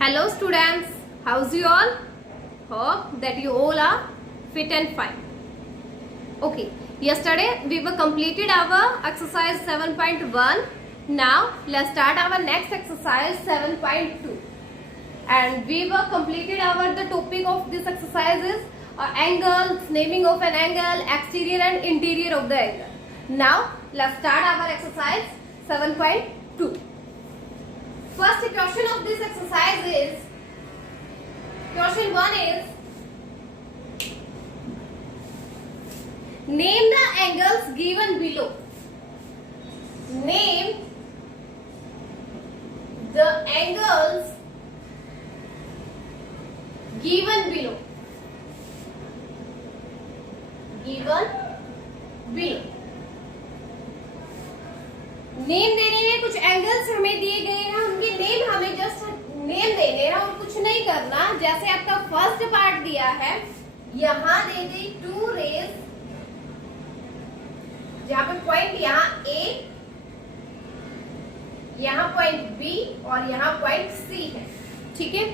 Hello students, how's you all? Hope that you all are fit and fine. Okay, yesterday we were completed our exercise 7.1. Now let's start our next exercise 7.2. And we were completed our the topic of this exercise is angles, naming of an angle, exterior and interior of the angle. Now let's start our exercise 7.2. First question of this exercise is, question 1 is, name the angles given below. Name the angles given below. Given below. Name देने में कुछ angles हमें दिए गए हैं, उनके name हमें just name देने हैं और कुछ नहीं करना। जैसे आपका फर्स्ट पार्ट दिया है, यहां दे दी टू रेज, जहां पे पॉइंट यहाँ ए, यहाँ पॉइंट बी और यहाँ पॉइंट सी है। ठीक है,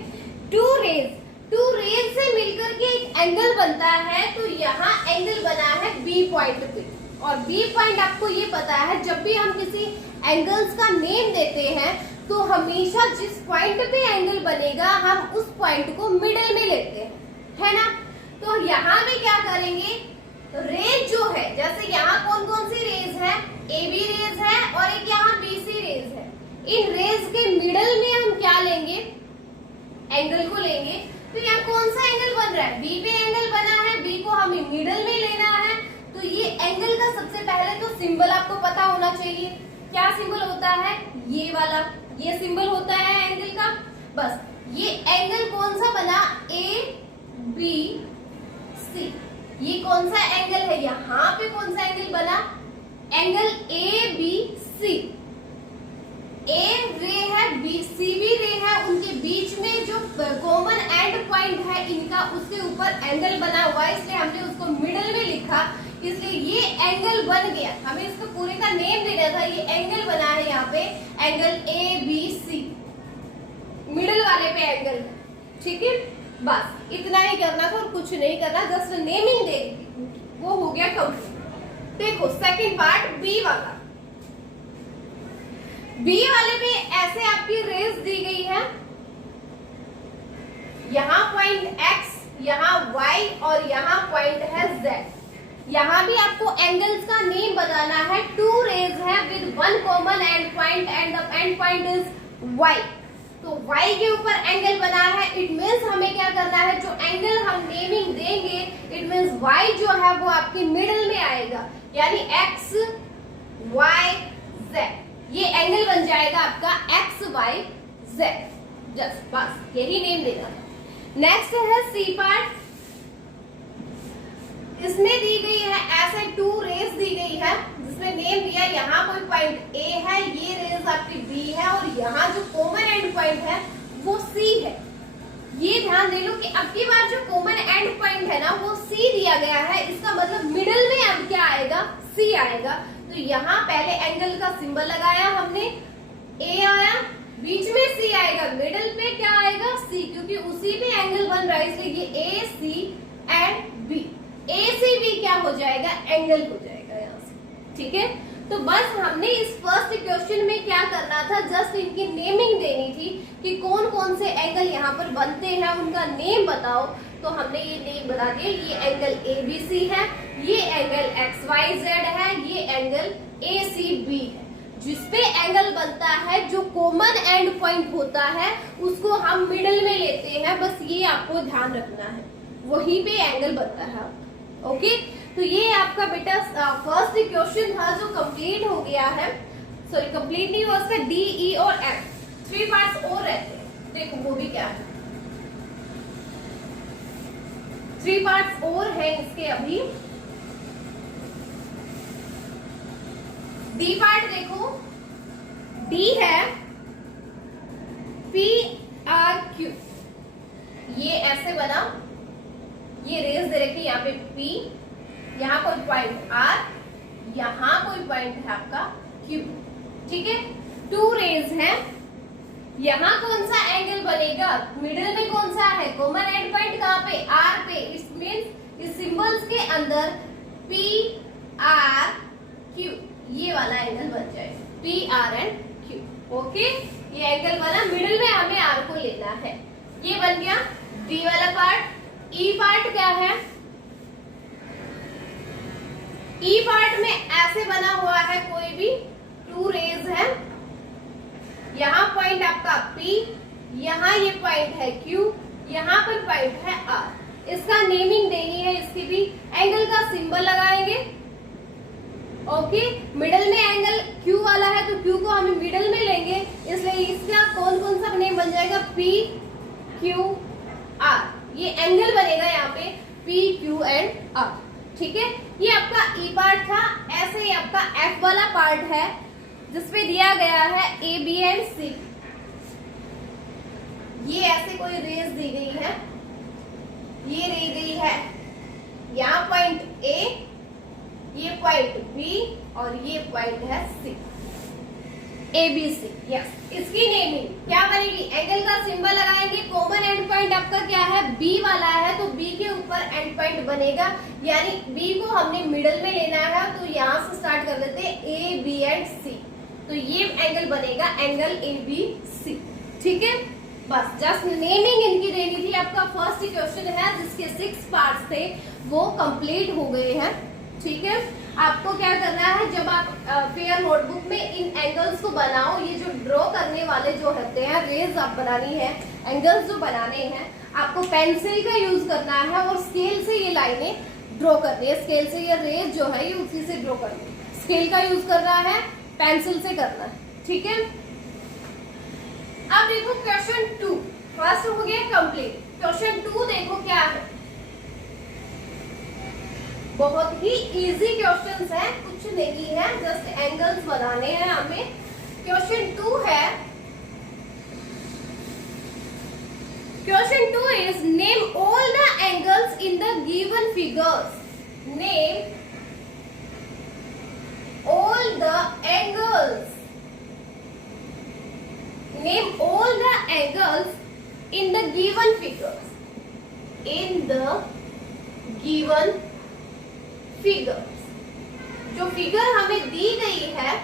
टू रेज से मिलकर के एक एंगल बनता है, तो यहाँ एंगल बना है बी पॉइंट पे। और बी पॉइंट आपको ये पता है, जब भी हम किसी एंगल्स का नेम देते हैं तो हमेशा जिस पॉइंट पे एंगल बनेगा हम उस पॉइंट को मिडिल में लेते हैं, है ना। तो यहाँ पे क्या करेंगे, रेज जो है, जैसे यहाँ कौन कौन सी रेज है, ए बी रेज है और एक यहाँ बी सी रेज है। इन रेज के मिडिल में हम क्या लेंगे, एंगल को लेंगे। तो यहाँ कौन सा एंगल बन रहा है, बी पे एंगल बना है, बी को हमें मिडिल में लेना है। तो ये एंगल का सबसे पहले तो सिंबल आपको पता होना चाहिए। क्या सिंबल होता है, ये वाला, ये सिंबल होता है एंगल का। बस ये एंगल कौन सा बना, ए बी सी। ये कौन सा एंगल है, यहाँ पे कौन सा एंगल बना, एंगल ए बी सी। ए रे है, बी सी भी रे है, उनके बीच में जो कॉमन एंड पॉइंट है इनका, उसके ऊपर एंगल बना हुआ है, इसलिए हमने उसको मिडिल में लिखा। इसलिए ये एंगल बन गया, हमें इसको पूरे का नेम देना था। ये एंगल बना है यहाँ पे, angle A B C, middle वाले पे एंगल। ठीक है, बस इतना ही करना था और कुछ नहीं करना, जस्ट नेमिंग दे दी, वो हो गया कंप्लीट। देखो सेकंड पार्ट बी वाला, बी वाले पे ऐसे आपकी रेस दी गई है, यहाँ पॉइंट एक्स, यहाँ वाई और यहाँ पॉइंट है जेड। यहाँ भी आपको एंगल्स का नेम बताना है। टू रेज है with one common end point and the end point is Y. तो वाई के ऊपर एंगल बना है, इट मीन्स हमें क्या करना है, जो एंगल हम नेमिंग देंगे, इट मीन्स वाई जो है वो आपके मिडिल में आएगा, यानी एक्स वाई जेड। ये एंगल बन जाएगा आपका एक्स वाई जेड। जस्ट बस यही नेम देना। नेक्स्ट है सी पार्ट, इसमें दी गई है ऐसे टू रेस दी गई है, जिसमें नेम दिया, यहाँ कोई पॉइंट ए है, ये रेस आपकी बी है और यहाँ जो कॉमन एंड पॉइंट है वो सी है। ये ध्यान दे लो कि अब की बार जो कॉमन एंड पॉइंट है ना वो सी दिया गया है, इसका मतलब मिडिल में अब क्या आएगा, सी आएगा। तो यहाँ पहले एंगल का सिंबल लगाया हमने, ए आया, बीच में सी आएगा, मिडिल पे क्या आएगा, सी, क्योंकि उसी पे एंगल बन रहा है, इसलिए ये A C and B. A C B क्या हो जाएगा, एंगल हो जाएगा यहाँ से। ठीक है, तो बस हमने इस फर्स्ट क्वेश्चन में क्या करना था, जस्ट इनकी नेमिंग देनी थी कि कौन कौन से एंगल यहाँ पर बनते हैं, उनका नेम बताओ। तो हमने ये नेम बता दिया, ये एंगल ए बी सी है, ये एंगल एक्स वाई जेड है, ये एंगल ए सी बी है। जिसपे एंगल बनता है, जो कॉमन एंड पॉइंट होता है, उसको हम मिडिल में लेते हैं। बस ये आपको ध्यान रखना है, वहीं पे एंगल बनता है। ओके, तो ये आपका बेटा फर्स्ट क्वेश्चन था जो कंप्लीट हो गया है। सॉरी कंप्लीट नहीं हुआ, उसका डी ई और एफ 3 पार्ट्स और रहते हैं। देखो वो भी क्या है, 3 पार्ट्स और है इसके अभी। डी पार्ट देखो, डी है पी आर क्यू, ये ऐसे बना, ये रेस दे रखी यहाँ पे P, यहाँ कोई पॉइंट R, यहाँ कोई पॉइंट है आपका Q। ठीक है, टू रेज हैं, यहाँ कौन सा एंगल बनेगा, मिडिल में कौन सा है, कॉमन एंड पॉइंट कहाँ पे, आर पे। इट मींस इस सिंबल्स के अंदर पी आर क्यू, ये वाला एंगल बन जाएगा, P R and Q. Okay, ये एंगल बना, मिडिल में हमें आर को लेना है। ये बन गया बी वाला पार्ट। ई पार्ट क्या है, ई पार्ट में ऐसे बना हुआ है, कोई भी टू रेज है, यहाँ पॉइंट आपका P, यहाँ ये पॉइंट है Q, यहाँ पर पॉइंट है R। इसका नेमिंग देनी है, इसकी भी एंगल का सिंबल लगाएंगे। ओके, मिडल में एंगल Q वाला है तो Q को हम मिडल में लेंगे, इसलिए इसका कौन कौन सा नेम बन जाएगा, P Q R। ये एंगल बनेगा यहाँ पे P Q एंड R। ठीक है, ये आपका E पार्ट था। ऐसे ही आपका F वाला पार्ट है जिसपे दिया गया है ए बी एंड सी। ये ऐसे कोई रेस दी गई है, ये दी गई है, यहाँ पॉइंट ए, ये पॉइंट बी और ये पॉइंट है सी, ए बी सी। यस, इसकी नेमिंग क्या बनेगी, एंगल का सिंबल लगाएंगे। कॉमन एंड पॉइंट आपका क्या है, बी वाला है, तो बी के ऊपर एंड पॉइंट बनेगा, यानी बी को हमने मिडल में लेना है, तो यहाँ से स्टार्ट कर लेते हैं ए बी एंड सी, तो ये एंगल बनेगा एंगल ए बी सी। ठीक है, बस जस्ट नेमिंग इनकी देनी थी। आपका फर्स्ट क्वेश्चन है जिसके 6 पार्ट्स थे वो कंप्लीट हो गए हैं। ठीक है, आपको क्या करना है, जब आप फेयर नोटबुक में इन एंगल्स को बनाओ, ये जो ड्रॉ करने वाले जो होते हैं, रेज आप बनानी है, एंगल्स जो बनाने हैं, आपको पेंसिल का यूज करना है और स्केल से ये लाइनें ड्रॉ करनी है। स्केल से ये रेज जो है ये उसी से ड्रॉ करनी है, स्केल का यूज करना है, पेंसिल से करना है। ठीक है, अब देखो क्वेश्चन 2 फर्स्ट हो गया कंप्लीट। क्वेश्चन 2 देखो क्या है, बहुत ही इजी क्वेश्चंस है, कुछ नहीं है, जस्ट एंगल्स बनाने हैं हमें। क्वेश्चन 2 है, question 2 is name all the angles in the given figures. Name all the angles, name all the angles in the given figures, in the given figures। जो figure हमें दी गई है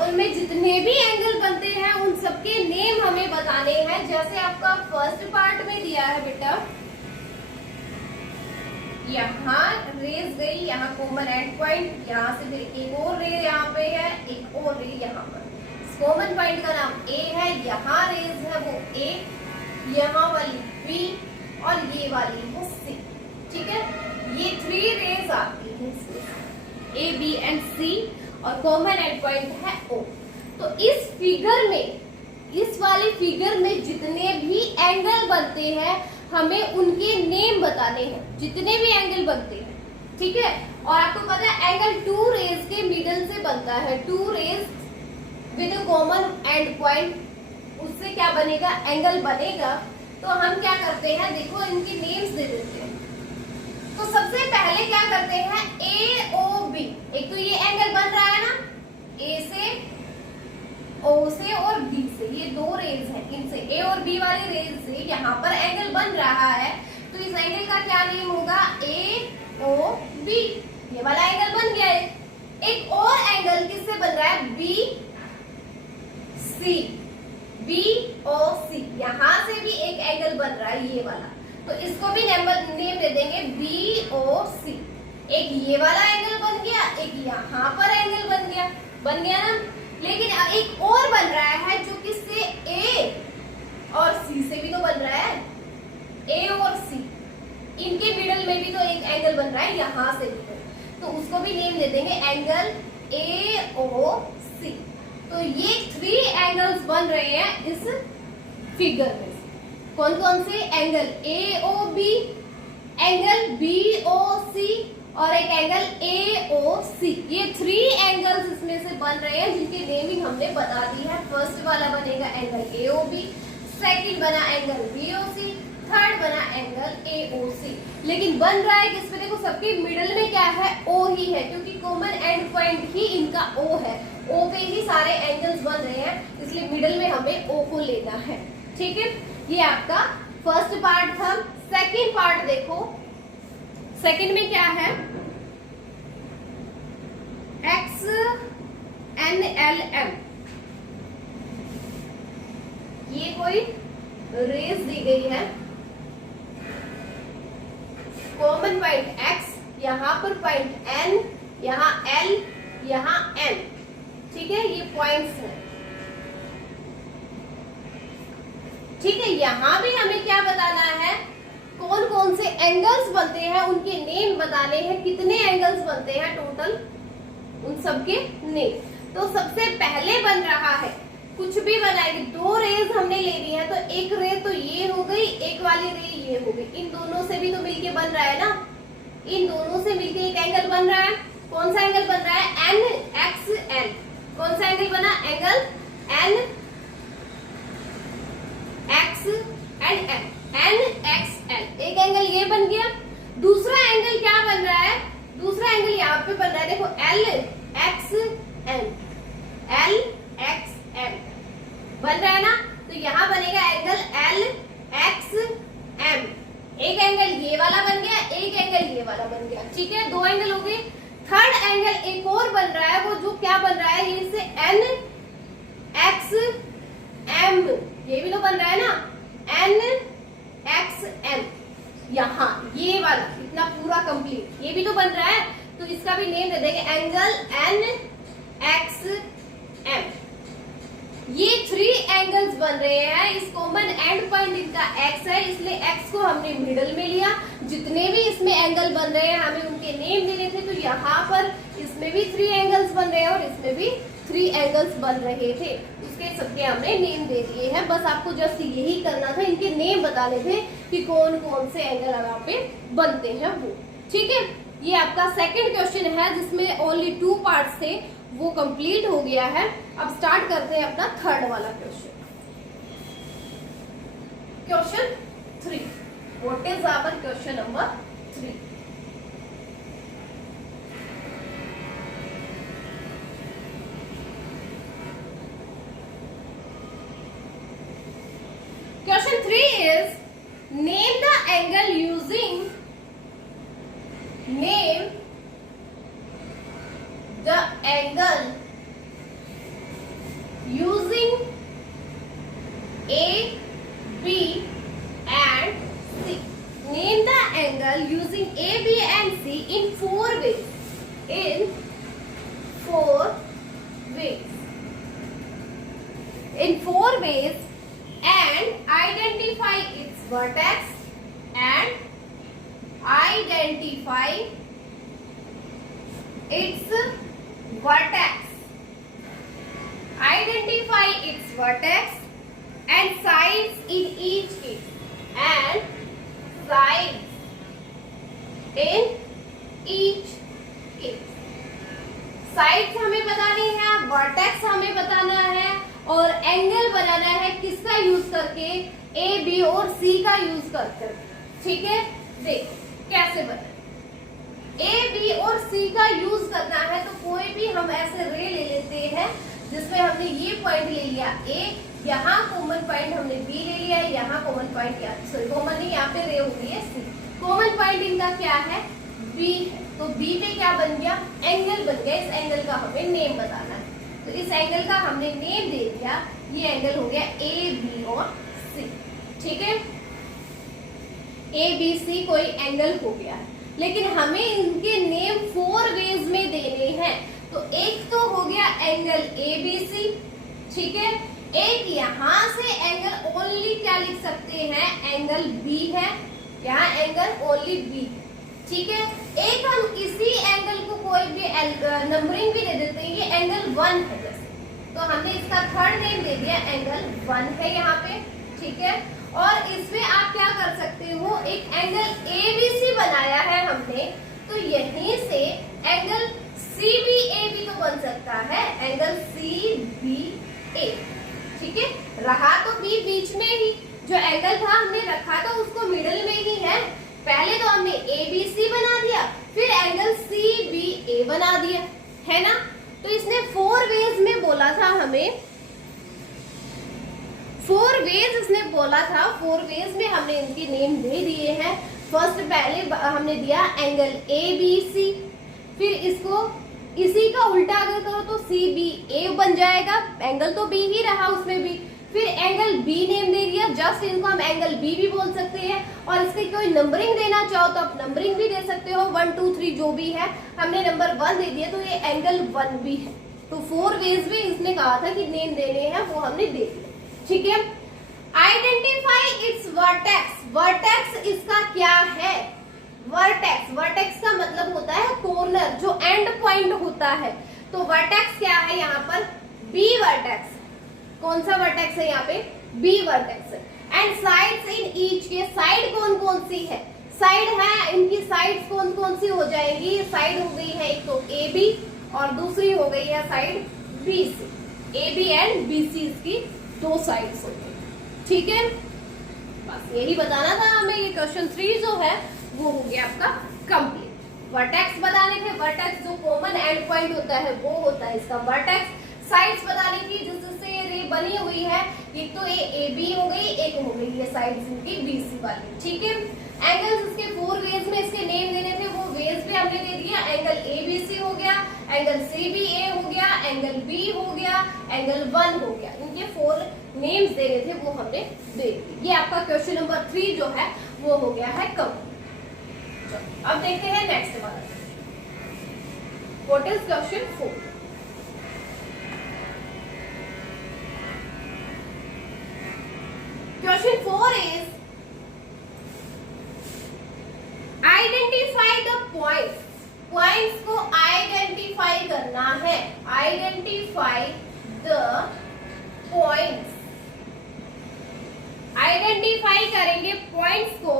उनमें जितने भी एंगल बनते हैं उन सबके नेम हमें बताने हैं। जैसे आपका फर्स्ट पार्ट में दिया है बेटा, यहाँ रेज गई, यहाँ कॉमन एंड पॉइंट, यहाँ से फिर एक और रे यहाँ पे है, एक और रे यहाँ पर। कॉमन पॉइंट का नाम ए है, यहाँ रेज है वो ए, यहाँ वाली बी और ये वाली है सी। ठीक है, ये 3 रेज आती है ए बी एंड सी और कॉमन एंड पॉइंट है ओ। तो इस फिगर में, इस वाली फिगर में जितने भी एंगल बनते हैं हमें उनके नेम बताने हैं, जितने भी एंगल बनते हैं। ठीक है, और आपको पता है एंगल 2 रेज के मिडल से बनता है, 2 rays with common end point, उससे क्या बनेगा, एंगल बनेगा। तो हम क्या करते हैं, देखो इनके नेम्स दे देते हैं। तो सबसे पहले क्या करते हैं, ए ओ बी, एक तो ये एंगल बन रहा है ना, ए से, ओ से और बी से, ये 2 रेज हैं, इनसे ए और बी वाली रेज से यहाँ पर एंगल बन रहा है, तो इस एंगल का क्या नेम होगा, ए ओ बी। ये वाला एंगल बन गया है। एक और एंगल किससे बन रहा है, बी सी, बी ओ सी, यहाँ से भी एक एंगल बन रहा है ये वाला, तो इसको भी नेम दे देंगे बी ओ सी। एक ये वाला एंगल बन गया, एक यहाँ पर एंगल बन गया ना। लेकिन एक और बन रहा है जो किससे, ए और सी से भी तो बन रहा है, ए और सी, इनके मिडल में भी तो एक एंगल बन रहा है यहाँ से भी, तो उसको भी नेम दे देंगे एंगल ए ओ सी। तो ये 3 एंगल्स बन रहे हैं इस फिगर में। कौन कौन से angle, A O B, angle B O C और एक एंगल ए ओ सी। ये 3 एंगल्स इसमें से बन रहे हैं जिनकी नेमिंग हमने बता दी है। फर्स्ट वाला बनेगा angle A O B, second बना angle B O C, third बना एंगल AOC, लेकिन बन रहा है किस पे, देखो सबके मिडल में क्या है, O ही है, क्योंकि कॉमन एंड पॉइंट ही इनका O है, O पे ही सारे एंगल्स बन रहे हैं, इसलिए मिडल में हमें O को लेना है। ठीक है, ये आपका फर्स्ट पार्ट था। सेकंड पार्ट देखो, सेकंड में क्या है, XNLM, ये कोई रेस दी गई है, कॉमन पॉइंट X, यहाँ पर पॉइंट N, यहाँ L, यहाँ M, ठीक है, ये पॉइंट्स हैं। ठीक है, यहाँ भी हमें क्या बताना है, कौन कौन से एंगल्स बनते हैं, उनके नेम बताने हैं, कितने एंगल्स बनते हैं टोटल, उन सबके नेम। तो सबसे पहले बन रहा है, कुछ भी बनाएंगे, दो रेज हमने ले ली है, तो एक रे तो ये हो गई, एक वाली रे ये हो गई, इन दोनों से भी तो मिलके बन रहा है ना, इन दोनों से मिलके एक एंगल बन रहा है। कौन सा एंगल बन रहा है, NXL, कौन सा एंगल बना, एंगल NXL, एक एंगल ये बन गया। दूसरा एंगल क्या बन रहा है, दूसरा एंगल यहाँ पे बन रहा है, देखो LXN, LXN बन रहा है ना, तो यहाँ बनेगा एंगल LXM, एक एंगल ये वाला बन गया, एक एंगल ये वाला बन गया। ठीक है, दो एंगल हो गए। थर्ड एंगल एक और बन रहा है, वो जो क्या बन रहा है, ये से NXM, ये भी तो बन रहा है ना, NXM, यहाँ ये वाला इतना पूरा कंप्लीट, ये भी तो बन रहा है, तो इसका भी नेम दे देंगे एंगल NXM। ये 3 एंगल्स बन रहे हैं, इस कॉमन एंड पॉइंट इनका X है, इसलिए X को हमने मिडल में लिया। जितने भी इसमें एंगल बन रहे हैं हमें उनके नेम देने थे, तो यहाँ पर इसमें भी 3 एंगल्स बन रहे हैं और इसमें भी 3 एंगल्स बन रहे थे, उसके सबके हमने नेम दे दिए हैं। बस आपको जस्ट यही करना था, इनके नेम बताने थे कि कौन कौन से एंगल यहाँ पे बनते हैं वो। ठीक है, ये आपका सेकंड क्वेश्चन है जिसमें ओनली 2 पार्ट्स थे, वो कंप्लीट हो गया है। अब स्टार्ट करते हैं अपना थर्ड वाला question. Question 3, what is our question number 3? Question 3 is, name the angle using, name the angle using A, B and C. Name the angle using A, B and C in 4 ways. In 4 ways. In 4 ways. And identify its vertex and identify its vertex. Identify its vertex and sides in each case. And sides in each case. Sides हमें बतानी है, vertex हमें बताना है और angle बनाना है किसका use करके, A, B और C का यूज कर। ठीक है, देखो कैसे बना। A, B और C का यूज करना है तो कोई भी हम ऐसे रे ले लेते हैं जिसमें हमने ये पॉइंट ले लिया A, यहाँ कॉमन पॉइंट हमने B ले लिया, यहाँ कॉमन पॉइंट क्या, सॉरी कॉमन नहीं, यहाँ पे रे हो गई है C। कॉमन पॉइंट इनका क्या है, B है, तो B पे क्या बन गया, एंगल बन गया। इस एंगल का हमें नेम बताना है, तो इस एंगल का हमने नेम दे दिया, ये एंगल हो गया A, B और C। ठीक है, A, B, C कोई एंगल हो गया, लेकिन हमें इनके नेम 4 वेज में देने हैं। तो एक तो हो गया एंगल ABC, ठीक है, एक यहाँ से एंगल ओनली क्या लिख सकते हैं, एंगल B है, यहाँ एंगल ओनली B। ठीक है, एक हम इसी एंगल को कोई भी नंबरिंग भी दे देते हैं, ये एंगल 1 है जैसे, तो हमने इसका थर्ड नेम दे दिया एंगल 1 है यहाँ पे। ठीक है, और इसमें आप क्या कर सकते हो, एक एंगल ABC बनाया है हमने, तो यहीं से एंगल CBA भी तो बन सकता है, एंगल CBA। ठीक है, रहा तो B बीच में ही, जो एंगल था हमने रखा था उसको मिडिल में ही है। पहले तो हमने ABC बना दिया, फिर एंगल CBA बना दिया, है ना। तो इसने 4 वेज में बोला था हमें, 4 वेज इसने बोला था, 4 वेज में हमने इनके नेम दे दिए हैं। फर्स्ट पहले हमने दिया एंगल ABC, फिर इसको इसी का उल्टा अगर करो तो CBA बन जाएगा, एंगल तो B ही रहा उसमें भी। फिर एंगल B नेम दे दिया, जस्ट इनको हम एंगल B भी बोल सकते हैं, और इसकी कोई नंबरिंग देना चाहो तो आप नंबरिंग भी दे सकते हो, 1 2 3 जो भी है। हमने नंबर 1 दे दिया तो ये एंगल 1 भी है। तो 4 वेज में इसने कहा था कि नेम देने हैं, वो हमने दे दिए, ठीक है। आइडेंटिफाई इट्स वर्टेक्स, वर्टेक्स इसका क्या है? वर्टेक्स, वर्टेक्स का मतलब होता है कॉर्नर, जो एंड पॉइंट होता है। तो वर्टेक्स क्या है यहाँ पर? B vertex. कौन सा वर्टेक्स है यहाँ पे? B वर्टेक्स है। एंड साइड्स इन ईच, के साइड कौन कौन सी है? साइड है, इनकी साइड्स कौन कौन सी हो जाएंगी? साइड हो गई है एक तो AB और दूसरी हो गई है side BC। AB and BC इसकी 2 साइड्स होती है, ठीक है। बस यही बताना था हमें। ये क्वेश्चन 3 जो है वो हो गया आपका कंप्लीट। वर्टेक्स बताने थे, वर्टेक्स जो कॉमन एंड पॉइंट होता है वो होता है इसका वर्टेक्स। साइड्स बतानी थी जिससे रे बनी हुई है, एक तो ये AB हो गई, एक हो गई है साइड्स इनकी BC वाली, ठीक है। एंगल्स इसके 4 वेज में इसके नेम देने थे, वो वेज भी हमने दे दिया। एंगल ABC हो गया, एंगल CBA हो गया, एंगल B हो गया, एंगल 1 हो गया। इनके 4 नेम्स देने थे वो हमने दे दिए। ये आपका क्वेश्चन नंबर 3 जो है वो हो गया है कंप्लीट। अब देखते हैं नेक्स्ट वाला, what is question 4। Question 4 is identify the points, points को आइडेंटिफाई करना है। आइडेंटिफाई द पॉइंट्स, आइडेंटिफाई करेंगे पॉइंट्स को।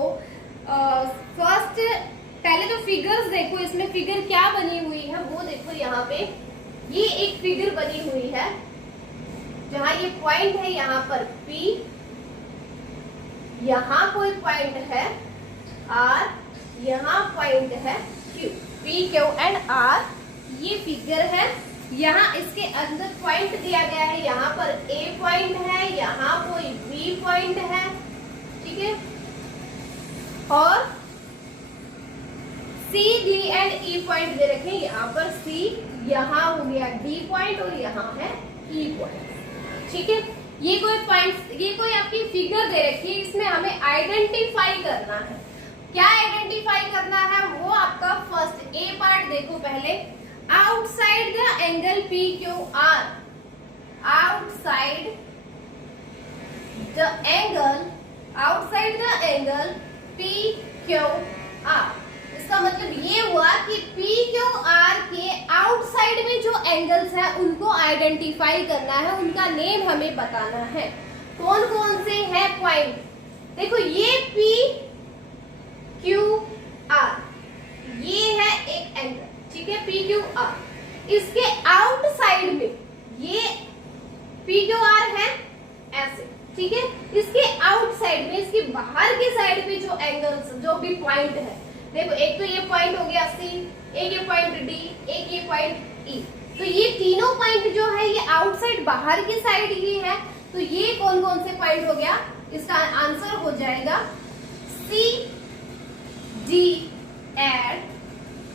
फर्स्ट पहले तो फिगर्स देखो, इसमें फिगर क्या बनी हुई है वो देखो। यहाँ पे ये एक फिगर बनी हुई है जहां ये पॉइंट है यहाँ पर P, यहाँ कोई पॉइंट है R, यहाँ पॉइंट है Q, P Q and R। ये फिगर है, यहाँ इसके अंदर पॉइंट दिया गया है, यहाँ पर A पॉइंट है, यहाँ कोई B पॉइंट है, ठीक है। और C, D and E point दे रखे हैं। यहाँ पर C, यहाँ हो गया D पॉइंट और यहाँ है E पॉइंट, ठीक है। ये कोई पॉइंट, ये कोई आपकी फिगर दे रखी है, इसमें हमें आइडेंटिफाई करना है। क्या आइडेंटिफाई करना है? वो आपका फर्स्ट A पार्ट देखो पहले। Outside the angle PQR, outside the angle, outside the angle PQR। इसका मतलब ये हुआ कि PQR के आउटसाइड में जो एंगल्स हैं उनको आइडेंटिफाई करना है, उनका नेम हमें बताना है। कौन कौन से हैं पॉइंट? देखो ये PQR, ये है एक एंगल, ठीक है, PQR। इसके आउटसाइड में ये PQR है ऐसे, ठीक है। इसके आउटसाइड में, इसके बाहर की साइड में जो एंगल्स, जो भी पॉइंट है, देखो एक तो ये पॉइंट हो गया C, एक ये पॉइंट D, एक ये पॉइंट E। तो ये तीनों पॉइंट जो है ये आउटसाइड बाहर की साइड ही है। तो ये कौन कौन से पॉइंट हो गया? इसका आंसर हो जाएगा C, D एंड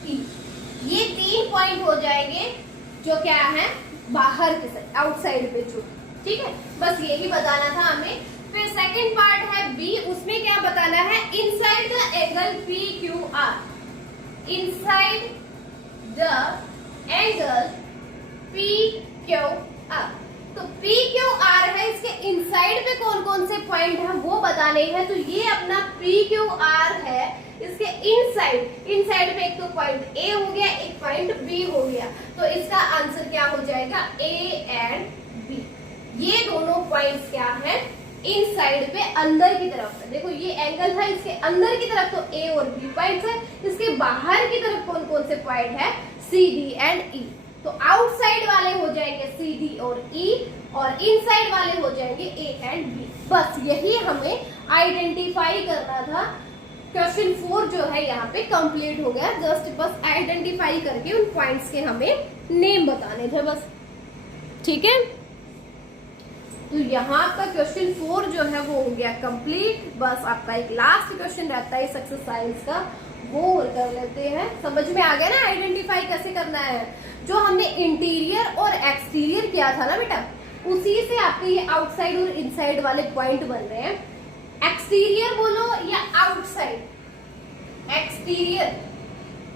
E। ये 3 पॉइंट हो जाएंगे जो क्या है बाहर के साइड, आउटसाइड पे जो, ठीक है। बस यही बताना था हमें। फिर सेकंड पार्ट है B, उसमें क्या बताना है? Inside the angle PQR, inside the angle PQR। तो PQR है, इसके इनसाइड पे कौन कौन से पॉइंट है वो बताने हैं। तो ये अपना PQR है, इसके इनसाइड, इनसाइड पे एक तो पॉइंट A हो गया, एक पॉइंट B हो गया। तो इसका आंसर क्या हो जाएगा? A and B। ये दोनों पॉइंट्स क्या है? इनसाइड पे अंदर की तरफ है। देखो ये एंगल था, इसके अंदर की तरफ तो A और B पॉइंट्स है, इसके बाहर की तरफ कौन कौन से पॉइंट है? C, D and E। तो आउटसाइड वाले हो जाएंगे C, डी और ई, और इनसाइड वाले हो जाएंगे ए एंड बी। बस यही हमें आइडेंटिफाई करना था। क्वेश्चन 4 जो है यहाँ पे कंप्लीट हो गया। जस्ट बस आइडेंटिफाई करके उन पॉइंट्स के हमें नेम बताने थे बस, ठीक है। तो यहाँ आपका क्वेश्चन 4 जो है वो हो गया कंप्लीट। बस आपका एक लास्ट क्वेश्चन रहता है इस एक्सरसाइज का, वो कर लेते हैं। समझ में आ गया ना आइडेंटिफाई कैसे करना है? जो हमने इंटीरियर और एक्सटीरियर किया था ना बेटा, उसी से आपके ये आउटसाइड और इनसाइड वाले पॉइंट बन रहे हैं। एक्सटीरियर बोलो या आउटसाइड,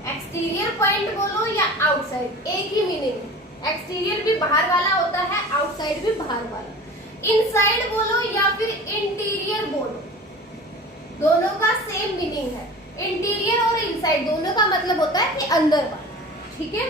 एक्सटीरियर पॉइंट बोलो या आउटसाइड, एक ही मीनिंग। एक्सटीरियर भी बाहर वाला होता है, आउटसाइड भी बाहर वाला। इनसाइड बोलो या फिर इंटीरियर बोलो, दोनों का सेम मीनिंग है। इंटीरियर और इनसाइड दोनों का मतलब होता है कि अंदर वाला, ठीक है।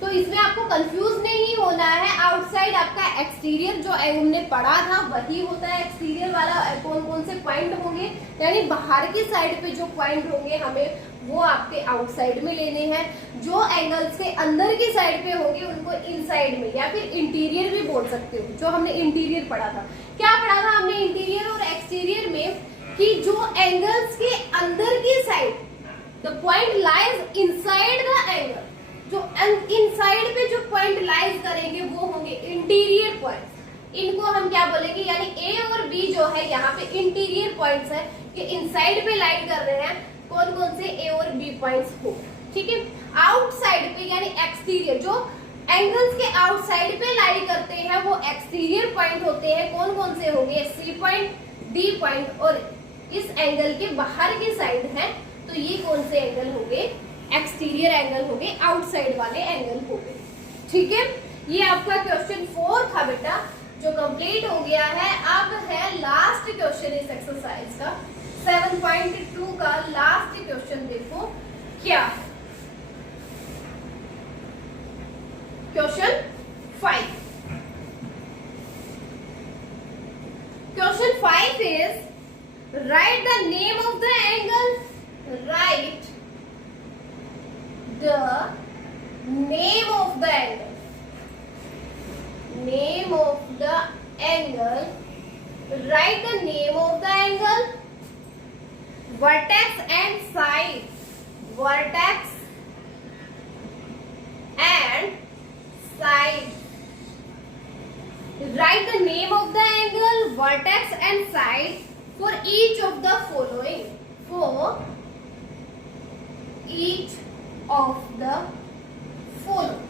तो इसमें आपको कंफ्यूज नहीं होना है। आउटसाइड आपका एक्सटीरियर जो हमने पढ़ा था वही होता है एक्सटीरियर वाला। कौन कौन से पॉइंट होंगे, यानी बाहर की साइड पे जो पॉइंट होंगे हमें वो आपके आउटसाइड में लेने हैं। जो एंगल्स के अंदर की साइड पे होंगे उनको इनसाइड में या फिर इंटीरियर भी बोल सकते हो। जो हमने इंटीरियर पढ़ा था, क्या पढ़ा था हमने इंटीरियर और एक्सटीरियर में, कि जो एंगल्स के अंदर की side, the point lies inside the angle, जो इनसाइड पे जो पॉइंट लाइज करेंगे वो होंगे इंटीरियर पॉइंट्स। इनको हम क्या बोलेंगे, यानी ए और बी जो है यहाँ पे इंटीरियर पॉइंट्स है कि इनसाइड पे लाइन कर रहे हैं। कौन कौन से ए और बी पॉइंट्स हो, ठीक है। आउटसाइड पे यानी एक्सटीरियर, जो एंगल्स के आउटसाइड पे लाई करते हैं वो एक्सटीरियर पॉइंट होते हैं। कौन कौन से होंगे, सी पॉइंट, डी पॉइंट, और इस एंगल के बाहर की साइड है तो ये कौन से एंगल होंगे, एक्सटीरियर एंगल होंगे, आउटसाइड वाले एंगल होंगे, ठीक है। ये आपका क्वेश्चन 4 था बेटा, जो कंप्लीट हो गया है। अब है लास्ट क्वेश्चन इस एक्सरसाइज का, 7.2 का लास्ट क्वेश्चन। देखो क्या है, question 5। Question 5 is write the name of the angle, write the name of the angle, name of the angle, write the name of the angle, vertex and side, vertex and side, write the name of the angle, vertex and side for each of the following, for each of the following।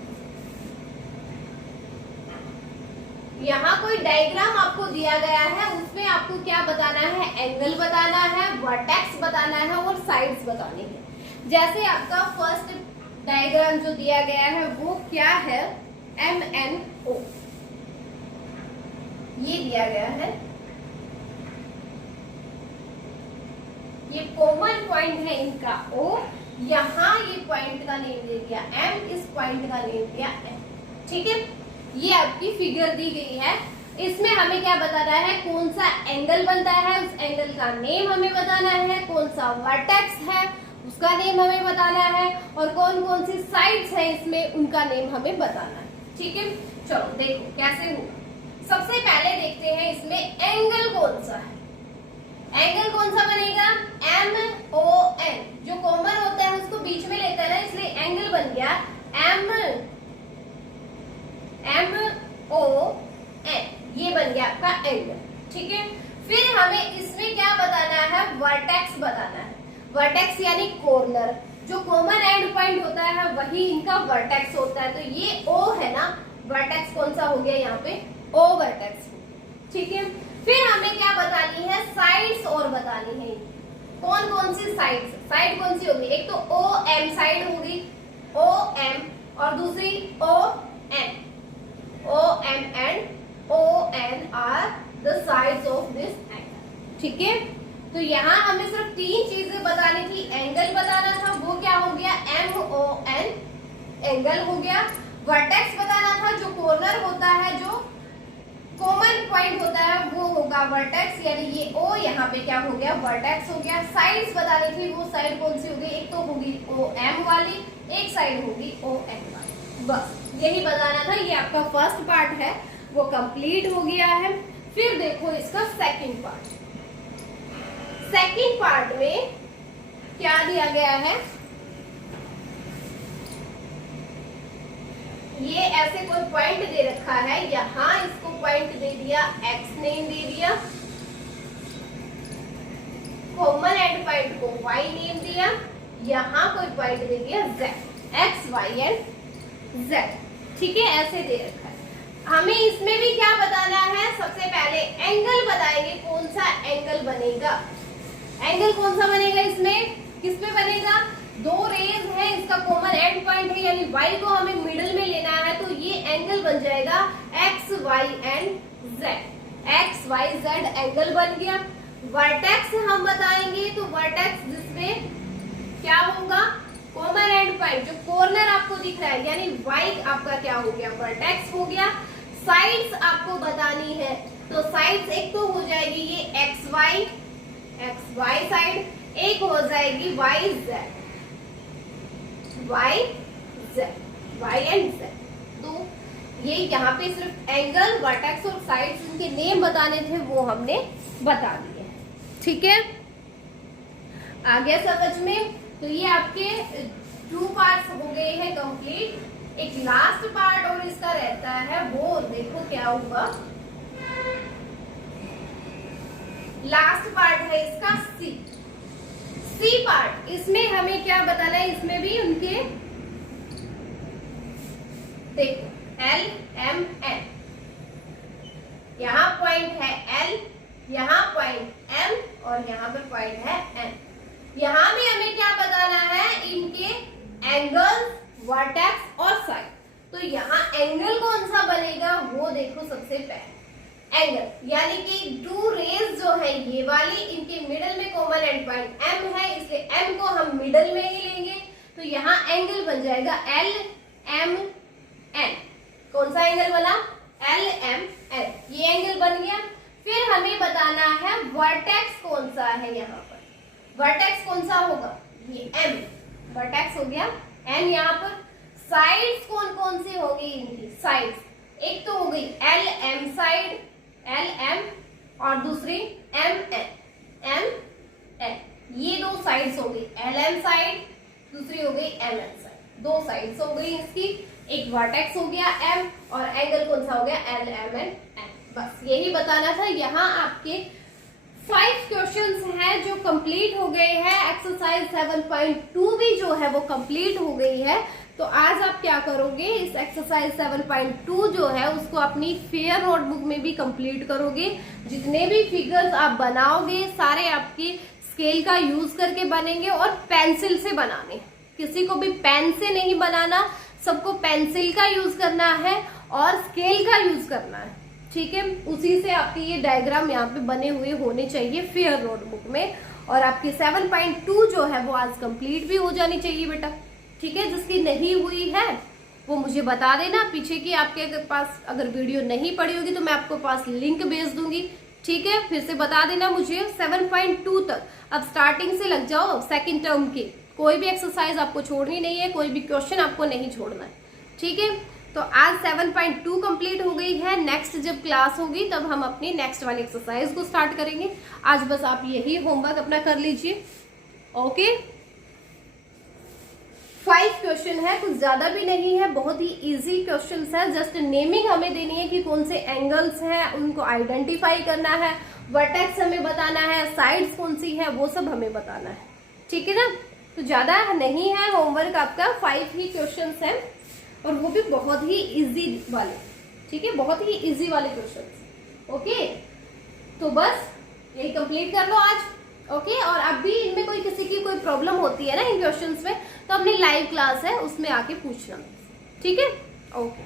यहाँ कोई diagram आपको दिया गया है, उसमें आपको क्या बताना है, एंगल बताना है, वर्टेक्स बताना है और साइड्स बतानी है। जैसे आपका फर्स्ट डायग्राम जो दिया गया है वो क्या है, MNO, ये दिया गया है। ये कॉमन पॉइंट है इनका O, यहाँ ये पॉइंट का नेम दे दिया M, इस पॉइंट का नेम दिया N, ठीक है। ये आपकी फिगर दी गई है। इसमें हमें क्या बताना है, कौन सा एंगल बनता है, उस एंगल का नेम हमें बताना है, कौन सा वर्टेक्स है उसका नेम हमें बताना है, और कौन कौन सी साइड्स है इसमें उनका नेम हमें बताना है, ठीक है। चलो देखो कैसे होगा। सबसे पहले देखते हैं इसमें एंगल कौन सा है। एंगल कौन सा बनेगा, MON, जो कॉमन होता है उसको बीच में लेता है ना, इसलिए एंगल बन गया MON, ये बन गया आपका एंगल, ठीक है। फिर हमें इसमें क्या बताना है, वर्टेक्स बताना है। वर्टेक्स यानी कॉर्नर, जो कॉमन एंड पॉइंट होता है वही इनका वर्टेक्स होता है। तो ये O है ना, वर्टेक्स कौन सा हो गया यहाँ पे, O वर्टेक्स, ठीक है। फिर हमें क्या बतानी है, साइड्स और बतानी है। कौन कौन सी साइड्स, साइड कौन सी होगी, एक तो OM साइड होगी, OM, और दूसरी ON, OM and ON are the sides of this angle, ठीक है। तो यहाँ हमें सिर्फ 3 चीजें बतानी थी। एंगल बताना था, वो क्या हो गया, MON, एंगल हो गया। वर्टेक्स बताना था, जो कॉर्नर होता है, जो कॉमन पॉइंट होता है वो होगा वर्टेक्स, यानी ये O यहाँ पे क्या हो गया, वर्टेक्स हो गया। साइड्स बतानी थी, वो साइड कौन सी होगी, एक तो होगी OM वाली, एक साइड होगी ON वाली, बस यही बताना था। ये आपका फर्स्ट पार्ट है वो कंप्लीट हो गया है। फिर देखो इसका सेकंड पार्ट। सेकंड पार्ट में क्या दिया गया है, ये ऐसे कोई पॉइंट दे रखा है, यहां इसको पॉइंट दे दिया, एक्स नेम दे दिया, कॉमन एंड पॉइंट को वाई नेम दिया, यहां कोई पॉइंट दे दिया Z, X Y and Z. ठीक है, ऐसे दे रखा है। हमें इसमें भी क्या बताना है, सबसे पहले एंगल बताएंगे, कौन सा एंगल बनेगा। एंगल कौन सा बनेगा इसमें, किस पे बनेगा, दो रेज है, इसका कॉमन एंड पॉइंट है यानी y को हमें मिडिल में लेना है, तो ये एंगल बन जाएगा X Y and Z. X Y Z angle बन गया। वर्टेक्स हम बताएंगे, तो वर्टेक्स जिसमें क्या होगा, कॉमन एंड पॉइंट, जो कॉर्नर आपको दिख रहा है यानी y आपका क्या हो गया, वर्टेक्स हो गया। साइड्स आपको बतानी है, तो साइड्स एक तो हो जाएगी ये एक्स वाई साइड, एक हो जाएगी Y Z, Y and Z. तो ये यहाँ पे सिर्फ एंगल, वर्टेक्स और साइड्स इनके नेम बताने थे, वो हमने बता दिए। ठीक है, आ गया समझ में। तो ये आपके 2 पार्ट्स हो गए हैं कंप्लीट। एक लास्ट पार्ट और इसका रहता है, वो देखो क्या होगा। लास्ट पार्ट है इसका सी पार्ट। इसमें हमें क्या बताना है, इसमें भी उनके देखो L M N, यहाँ पॉइंट है L, यहाँ पॉइंट M और यहाँ पर पॉइंट है N। यहाँ में हमें क्या बताना है, इनके एंगल, वर्टेक्स और साइड। तो यहाँ एंगल कौन सा बनेगा वो देखो, सबसे पहले एंगल यानी कि 2 रेज जो है ये वाली, इनके मिडल में कॉमन एंड पॉइंट M है, इसलिए M को हम मिडल में ही लेंगे। तो यहाँ एंगल बन जाएगा L M N। कौन सा एंगल बना, L M N, ये एंगल बन गया। फिर हमें बताना है वर्टेक्स कौन सा है, यहाँ पर वर्टेक्स कौन सा होगा, ये M, वर्टेक्स हो गया N। यहाँ पर साइड्स कौन कौन सी होगी, इनकी साइड्स एक तो हो गई L M side, L M, और दूसरी M N, ये 2 साइड्स हो गई, L M साइड, दूसरी हो गई M N साइड, 2 साइड्स हो गई इसकी। एक वर्टेक्स हो गया M और एंगल कौन सा हो गया L M N। बस यही बताना था। यहाँ आपके 5 क्वेश्चंस हैं जो कंप्लीट हो गए हैं। एक्सरसाइज 7.2 भी जो है वो कंप्लीट हो गई है। तो आज आप क्या करोगे, इस एक्सरसाइज 7.2 जो है उसको अपनी फेयर नोटबुक में भी कंप्लीट करोगे। जितने भी फिगर्स आप बनाओगे सारे आपके स्केल का यूज करके बनेंगे और पेंसिल से बनाने, किसी को भी पेन से नहीं बनाना, सबको पेंसिल का यूज करना है और स्केल का यूज करना है। ठीक है, उसी से आपके ये डायग्राम यहाँ पे बने हुए होने चाहिए फेयर नोटबुक में। और आपकी 7.2 जो है वो आज कंप्लीट भी हो जानी चाहिए बेटा। ठीक है, जिसकी नहीं हुई है वो मुझे बता देना। पीछे की आपके पास अगर वीडियो नहीं पड़ी होगी तो मैं आपको पास लिंक भेज दूंगी। ठीक है, फिर से बता देना मुझे। 7.2 तक अब स्टार्टिंग से लग जाओ सेकंड टर्म की, कोई भी एक्सरसाइज आपको छोड़नी नहीं है, कोई भी क्वेश्चन आपको नहीं छोड़ना है। ठीक है, तो आज 7.2 कंप्लीट हो गई है। नेक्स्ट जब क्लास होगी तब हम अपनी नेक्स्ट वाली एक्सरसाइज को स्टार्ट करेंगे। आज बस आप यही होमवर्क अपना कर लीजिए। ओके, 5 क्वेश्चन है, कुछ ज्यादा भी नहीं है, बहुत ही इजी क्वेश्चंस है। जस्ट नेमिंग हमें देनी है कि कौन से एंगल्स हैं, उनको आइडेंटिफाई करना है, वर्टेक्स हमें बताना है, साइड्स कौन सी है वो सब हमें बताना है। ठीक है ना, तो ज्यादा नहीं है होमवर्क आपका, 5 ही क्वेश्चंस हैं और वो भी बहुत ही इजी वाले। ठीक है, बहुत ही इजी वाले क्वेश्चंस। ओके, तो बस यही कंप्लीट कर लो आज। ओके, और अब भी इनमें कोई किसी की कोई प्रॉब्लम होती है ना इन क्वेश्चंस में, तो अपनी लाइव क्लास है उसमें आके पूछना। ठीक है, ओके।